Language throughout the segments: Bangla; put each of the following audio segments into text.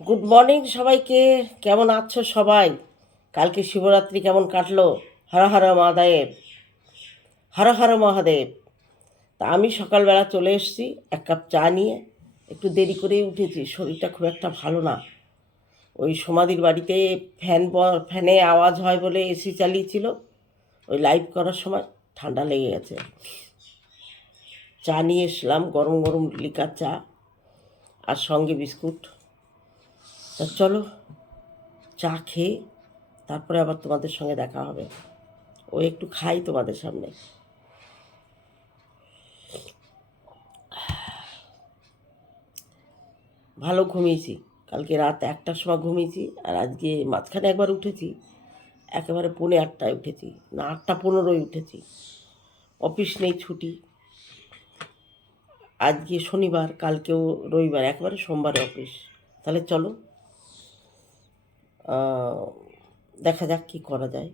গুড মর্নিং সবাইকে। কেমন আছো সবাই? কালকে শিবরাত্রি কেমন কাটলো? হর হর মহাদেব। হর হর মহাদেব। তা আমি সকালবেলা চলে এসেছি, এক কাপ চা নিয়ে। একটু দেরি করেই উঠেছি, শরীরটা খুব একটা ভালো না। ওই সমাধির বাড়িতে ফ্যান ফ্যানে আওয়াজ হয় বলে এসি চালিয়েছিল। ওই লাইভ করার সময় ঠান্ডা লেগে গেছে। চা নিয়ে এসলাম, গরম গরম লিকার চা আর সঙ্গে বিস্কুট। তা চলো, চা খেয়ে তারপরে আবার তোমাদের সঙ্গে দেখা হবে। ও একটু খাই তোমাদের সামনে। ভালো ঘুমিয়েছি। কালকে রাত একটার সময় ঘুমিয়েছি আর আজকে মাঝখানে একবার উঠেছি। একেবারে পৌনে আটটায় উঠেছি। না, আটটা পনেরোয় উঠেছি। অফিস নেই, ছুটি। আজকে শনিবার, কালকেও রবিবার, একবারে সোমবারে অফিস। তাহলে চলো। দেখা যাক কী করা যায়।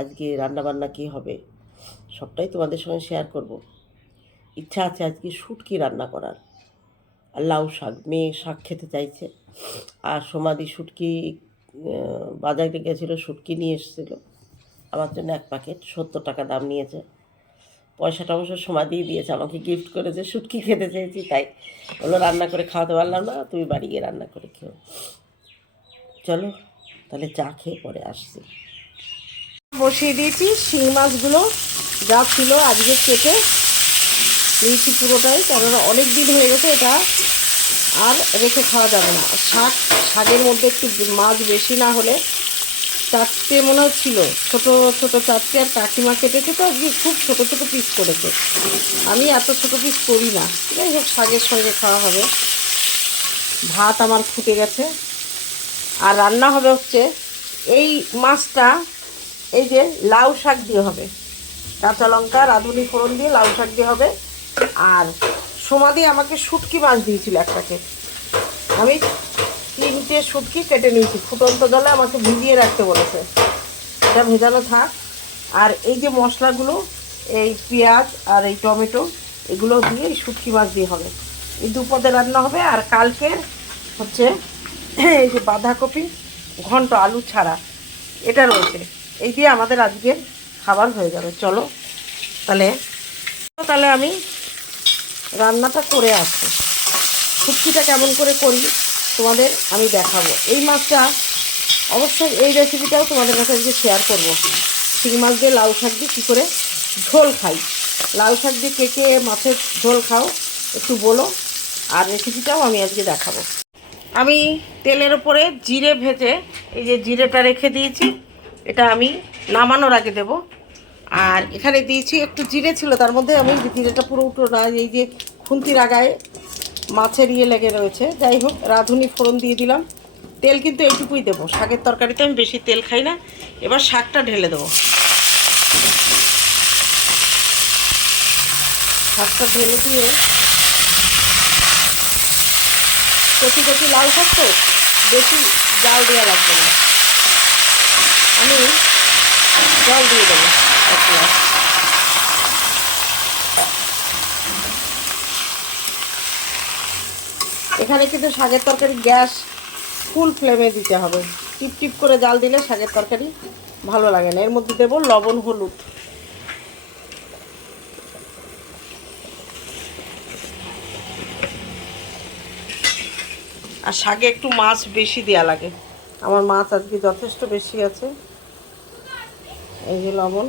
আজকে রান্নাবান্না কী হবে, সবটাই তোমাদের সঙ্গে শেয়ার করব। ইচ্ছা আছে আজকে শুটকি রান্না করার। আর লাউ শাক, মেয়ে শাক খেতে চাইছে। আর সমাধি শুটকি বাজারে গেছিল, শুটকি নিয়ে এসেছিল। আমার জন্য এক প্যাকেট সত্তর টাকা দাম নিয়েছে। পয়সাটা অবশ্য সমাধিই দিয়েছে, আমাকে গিফট করেছে, শুটকি খেতে চেয়েছি তাই বলল, রান্না করে খাওয়াতে পারলাম না, তুমি বাড়ি গিয়ে রান্না করে খেও। চলো, তাহলে চা খেয়ে পরে আসছি। বসিয়ে দিয়েছি শিং মাছগুলো যা ছিল আজকে কেটে নিয়েছি পুরোটাই কারণ অনেক দিন হয়ে গেছে এটা, আর রেখে খাওয়া যাবে না। শাক, শাকের মধ্যে একটু মাছ বেশি না হলে চারটে মনে হচ্ছিল ছোটো ছোটো চারটে আর কাকিমা কেটেছে তো আজকে খুব ছোটো ছোটো পিস করেছে। আমি এত ছোটো পিস করি না। যাই হোক, শাকের সঙ্গে খাওয়া হবে। ভাত আমার ফুটে গেছে। আর রান্না হবে হচ্ছে এই মাছটা, এই যে লাউ শাক দিয়ে হবে। কাঁচা লঙ্কা, রাঁধুনি, ফোড়ন দিয়ে লাউ শাক দিয়ে হবে। আর সমাধি আমাকে শুটকি মাছ দিয়েছিল একটাকে আমি তিনটে শুটকি কেটে নিয়েছি। ফুটন্ত জলে আমাকে ভিজিয়ে রাখতে বলেছে। এটা ভেজানো থাক। আর এই যে মশলাগুলো, এই পেঁয়াজ আর এই টমেটো, এগুলো দিয়ে এই শুটকি মাছ দিয়ে হবে। এই দুপদে রান্না হবে। আর কালকের হচ্ছে এই যে বাঁধাকপি, ঘন্ট আলু ছাড়া, এটা রয়েছে। এই দিয়ে আমাদের আজকের খাবার হয়ে যাবে। চলো, তাহলে তাহলে আমি রান্নাটা করে আসছি। শুটকিটা কেমন করে করি, তোমাদের আমি দেখাবো। এই মাছটা অবশ্যই এই রেসিপিটাও তোমাদের কাছে আজকে শেয়ার করব। শিং মাছ দিয়ে লাউ শাক দিয়ে কী করে ঝোল খাই। লাউ শাক দিয়ে কে কে মাছের ঝোল খাও, একটু বলো। আর রেসিপিটাও আমি আজকে দেখাবো। আমি তেলের ওপরে জিরে ভেজে, এই যে জিরেটা রেখে দিয়েছি, এটা আমি নামানোর আগে দেব। আর এখানে দিয়েছি একটু জিরে ছিল, তার মধ্যে আমি জিরেটা পুরো উঠো না, এই যে খুন্তির আগায় মাছের ইয়ে লেগে রয়েছে। যাই হোক, রাঁধুনি ফোড়ন দিয়ে দিলাম। তেল কিন্তু এইটুকুই দেবো, শাকের তরকারিতে আমি বেশি তেল খাই না। এবার শাকটা ঢেলে দেবো। শাকটা ঢেলে দিয়ে কচি কচি লাল শাক তো, বেশি জাল দেওয়া লাগবে না। আমি জল দিয়ে দেবো এক গ্লাস। এখানে কিন্তু শাকের তরকারি গ্যাস ফুল ফ্লেমে দিতে হবে। টিপ টিপ করে জাল দিলে শাকের তরকারি ভালো লাগে না। এর মধ্যে দেবো লবণ, হলুদ। আর শাকে একটু মাছ বেশি দেওয়া লাগে। আমার মাছ আজকে যথেষ্ট বেশি আছে। এই যে লবণ।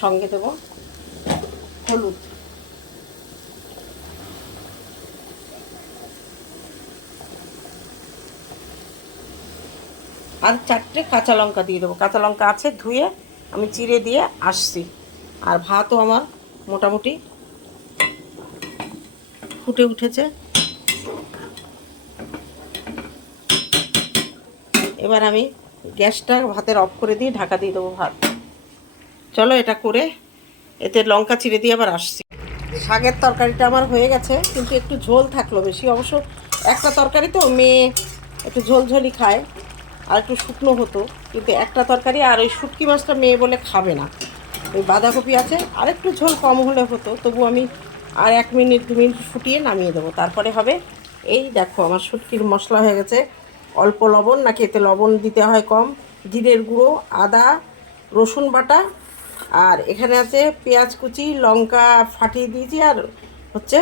সঙ্গে দেব হলুদ। আর চারটে কাঁচা লঙ্কা দিয়ে দেবো। কাঁচা লঙ্কা আছে ধুয়ে আমি চিড়ে দিয়ে আসছি। আর ভাতও আমার মোটামুটি ফুটে উঠেছে। এবার আমি গ্যাসটা ভাতের অফ করে দিয়ে ঢাকা দিয়ে দেবো ভাত। চলো এটা করে এতে লঙ্কা চিড়ে দিয়ে আবার আসছি। শাকের তরকারিটা আমার হয়ে গেছে, কিন্তু একটু ঝোল থাকল বেশি। অবশ্য একটা তরকারি তো মেয়ে একটু ঝোলঝোলি খায়, আর একটু শুকনো হতো, কিন্তু একটা তরকারি আর ওই শুটকি মাছটা মেয়ে বলে খাবে না। ওই বাঁধাকপি আছে আর একটু ঝোল কম হলে হতো তবু আমি আর এক মিনিট, দু মিনিট ফুটিয়ে নামিয়ে দেবো। তারপরে হবে এই দেখো, আমার শুটকির মশলা হয়ে গেছে। অল্প লবণ, নাকি এতে লবণ দিতে হয় কম, জিরের গুঁড়ো, আদা, রসুন বাটা, আর এখানে আছে পেঁয়াজ কুচি, লঙ্কা ফাটিয়ে দিয়েছি, আর হচ্ছে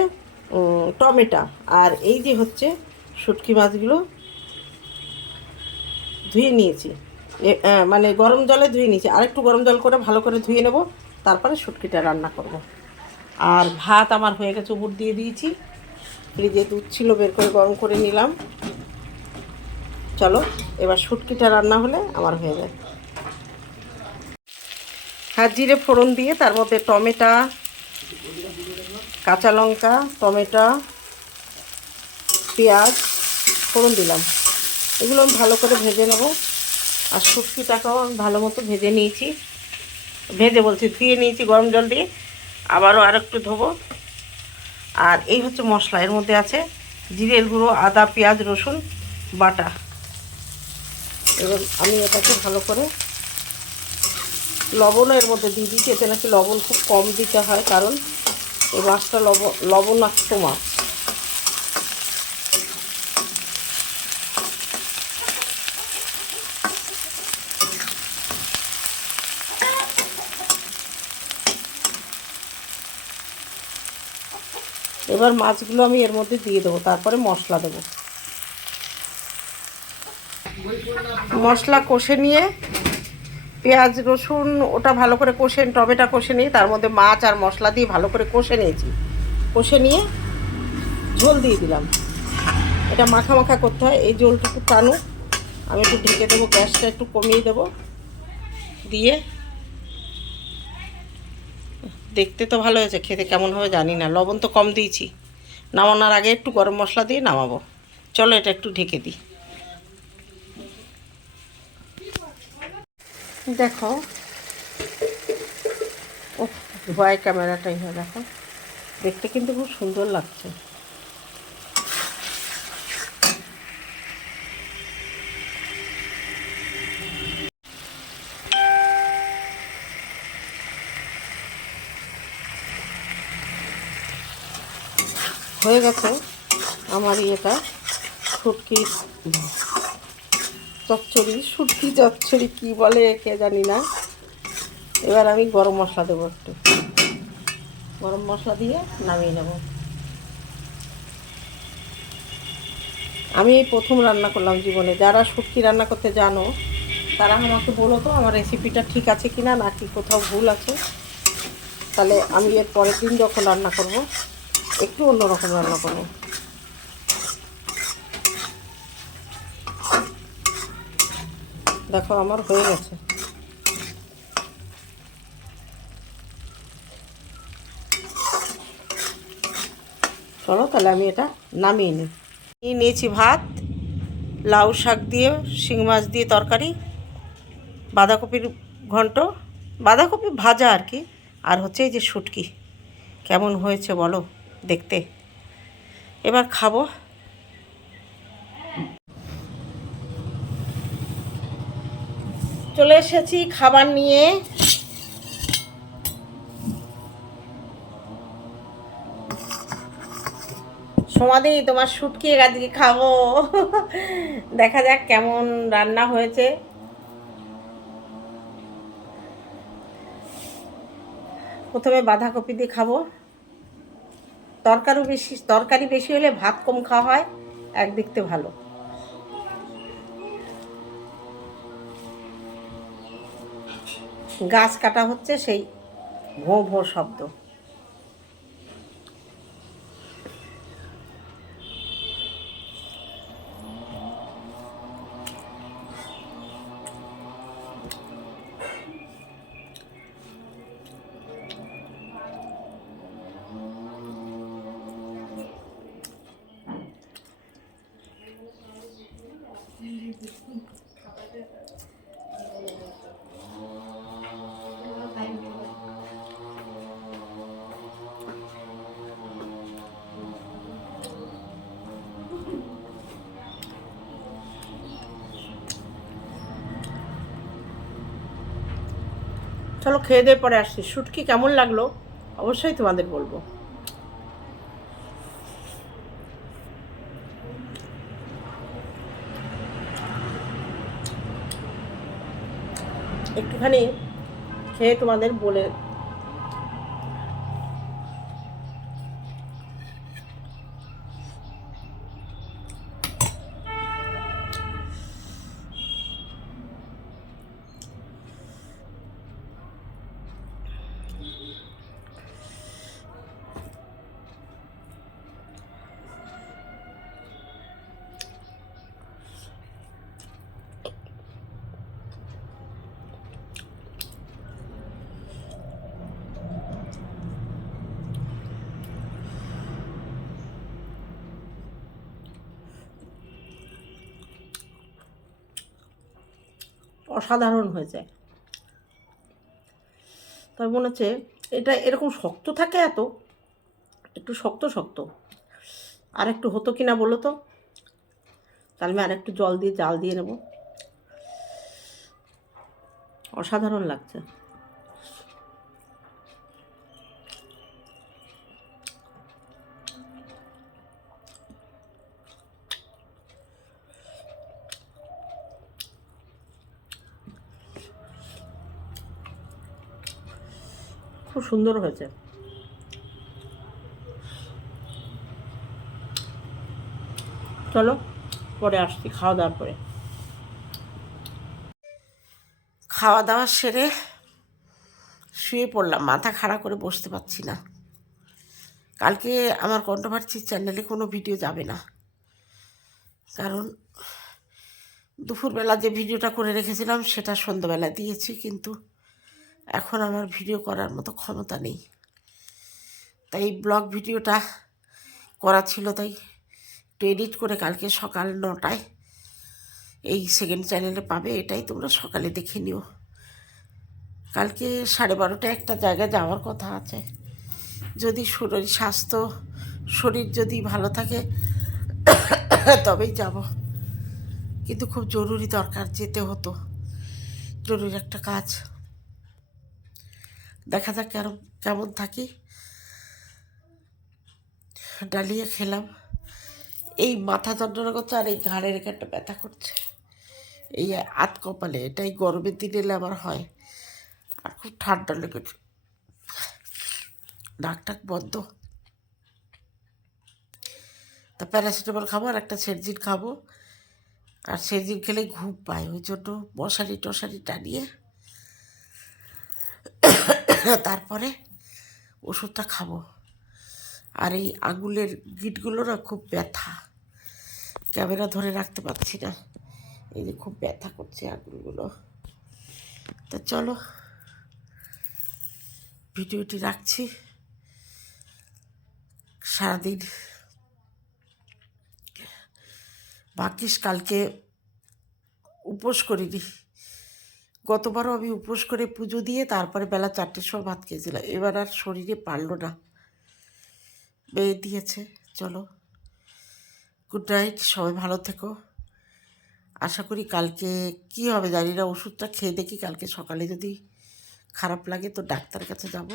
টমেটো। আর এই যে হচ্ছে শুটকি মাছগুলো ধুয়ে নিয়েছি। মানে গরম জলে ধুয়ে নিয়েছি। আর একটু গরম জল করে ভালো করে ধুয়ে নেব, তারপরে শুটকিটা রান্না করব। আর ভাত আমার হয়ে গেছে, উপর দিয়ে দিয়েছি। ফ্রিজে দুধ ছিল, বের করে গরম করে নিলাম। চলো, এবার শুটকিটা রান্না হলে আমার হয়ে যায়। হ্যাঁ জিরে ফোড়ন দিয়ে তার মধ্যে টমেটো, কাঁচা লঙ্কা, টমেটো, পেঁয়াজ ফোড়ন দিলাম। এগুলো আমি ভালো করে ভেজে নেব। আর শুটকিটাকেও আমি ভালো মতো ভেজে নিয়েছি। ভেজে বলছি, ধুয়ে নিয়েছি গরম জল দিয়ে। আবারও আর একটু ধোবো। আর এই হচ্ছে মশলা, এর মধ্যে আছে জিরের গুঁড়ো, আদা, পেঁয়াজ, রসুন, বাটা। এবার আমি এটাকে ভালো করে লবণও এর মধ্যে দিয়ে দিচ্ছি। এতে নাকি লবণ খুব কম দিতে হয়, কারণ এই মাছটা লবণ লবণাক্ত মাছ। এবার মাছগুলো আমি এর মধ্যে দিয়ে দেবো, তারপরে মশলা দেবো। মশলা কষে নিয়ে পেঁয়াজ, রসুন, ওটা ভালো করে কষে, টমেটো কষে নিয়ে, তার মধ্যে মাছ আর মশলা দিয়ে ভালো করে কষে নিয়েছি। কষে নিয়ে ঝোল দিয়ে দিলাম। এটা মাখা মাখা করতে হয়, এই ঝোলটুকু টানুক। আমি একটু ঢেকে দেবো, গ্যাসটা একটু কমিয়ে দেবো। দিয়ে দেখতে তো ভালো হয়েছে, খেতে কেমন হবে জানি না। লবণ তো কম দিয়েছি। নামানোর আগে একটু গরম মশলা দিয়ে নামাবো। চলো এটা একটু ঢেকে দিই। দেখো। ও ভয় ক্যামেরাটাই হয়, দেখো। দেখতে কিন্তু খুব সুন্দর লাগছে। হয়ে গেছে আমার ইয়েটা শুটকি চচ্চড়ি শুটকি চচ্চড়ি কি বলে কে জানি না। এবার আমি গরম মশলা দেবো একটু। গরম মশলা দিয়ে নামিয়ে নেব। আমি এই প্রথম রান্না করলাম জীবনে। যারা শুটকি রান্না করতে জানো, তারা আমাকে বলো তো আমার রেসিপিটা ঠিক আছে কি না নাকি কোথাও ভুল আছে। তাহলে আমি এর পরের দিন যখন রান্না করব একটু অন্যরকম রান্না করব দেখো, আমার হয়ে গেছে। চলো, তাহলে আমি এটা নামিয়ে নিই। নিয়ে নিয়েছি ভাত, লাউ শাক দিয়ে, শিং মাছ দিয়ে তরকারি, বাঁধাকপির ঘন্ট। বাঁধাকপি ভাজা আর কি, আর হচ্ছে এই যে শুটকি। কেমন হয়েছে বলো? দেখতে। এবার খাব। চলে এসেছি খাবার নিয়ে। সমাধি তোমার শুটকি আজকে খাব। দেখা যাক কেমন রান্না হয়েছে। প্রথমে বাঁধাকপি দিয়ে খাব। তরকারি বেশি তরকারি বেশি হলে ভাত কম খাওয়া হয় একদিক থেকে ভালো। গাছ কাটা হচ্ছে সেই ভোঁ ভোঁ শব্দ। চলো খেয়ে দিয়ে পরে আসছি। শুটকি কেমন লাগল? অবশ্যই তোমাদের বলব। একটুখানি খেয়ে তোমাদের বলে অসাধারণ হয়ে যায়। তবে মনে হচ্ছে এটা এরকম শক্ত থাকে এত, একটু শক্ত শক্ত। আর একটু হতো কি না বলো তো? তাহলে আমি আর একটু জল দিয়ে, জাল দিয়ে নেব। অসাধারণ লাগছে। খুব সুন্দর হয়েছে। চলো, পরে আসছি খাওয়া দাওয়ার পরে। খাওয়া দাওয়া সেরে শুয়ে পড়লাম, মাথা খাড়া করে বসতে পারছি না। কালকে আমার কণ্ঠভার্চির চ্যানেলে কোনো ভিডিও যাবে না। কারণ দুপুরবেলা যে ভিডিওটা করে রেখেছিলাম সেটা সন্ধ্যাবেলা দিয়েছি, কিন্তু এখন আমার ভিডিও করার মতো ক্ষমতা নেই। তাই ব্লগ ভিডিওটা করা ছিল তাই একটু এডিট করে কালকে সকাল নটায় এই সেকেন্ড চ্যানেলে পাবে, এটাই তোমরা সকালে দেখে নিও। কালকে সাড়ে বারোটায় একটা জায়গায় যাওয়ার কথা আছে। যদি শরীর স্বাস্থ্য, শরীর যদি ভালো থাকে, তবেই যাব। কিন্তু খুব জরুরি দরকার, যেতে হতো। জরুরি একটা কাজ। দেখা যাক কেমন কেমন থাকি। ডালিয়ে খেলাম। এই মাথা যন্ত্রণা করছে আর এই ঘাড়ের এখানটা ব্যথা করছে। এই আত কপালে, এটাই গরমের দিন এলে আমার হয়। আর খুব ঠান্ডা লেগেছে। নাক টাক বন্ধ। তা প্যারাসিটামল খাব আর একটা সেরজিন খাব। আর সেরজিন খেলে ঘুম পায়, ওই জন্য মশারি টশারি টানিয়ে তারপরে ওষুধটা খাব। আর এই আঙুলের গিটগুলো না খুব ব্যথা। ক্যামেরা ধরে রাখতে পারছি না। এই যে খুব ব্যথা করছে আঙুলগুলো। তা চলো, ভিডিওটি রাখছি। সারাদিন ভাগ্যিস কালকে উপোস করিনি। গতবারও আমি উপোস করে পুজো দিয়ে তারপরে বেলা চারটের সময় ভাত খেয়েছিলাম। এবার আর শরীরে পারল না। মেয়ে দিয়েছে। চলো। গুড নাইট সবাই ভালো থেকো। আশা করি কালকে কি হবে জানি না, ওষুধটা খেয়ে দেখি কালকে সকালে যদি খারাপ লাগে তো ডাক্তার কাছে যাব।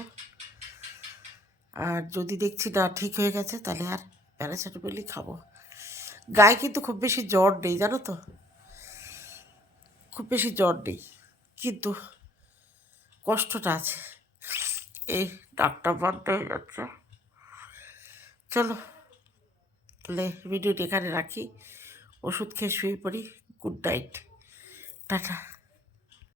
আর যদি দেখছি না ঠিক হয়ে গেছে তাহলে আর প্যারাসিটামলই খাব। গায়ে কিন্তু খুব বেশি জ্বর নেই, জানো তো? খুব বেশি জ্বর নেই। কিন্তু কষ্টটা আছে। এই ডাক্তার বন্ধ হয়ে যাচ্ছে চলো, তাহলে ভিডিওটি এখানে রাখি। ওষুধ খেয়ে শুয়ে পড়ি। Good night. টাটা।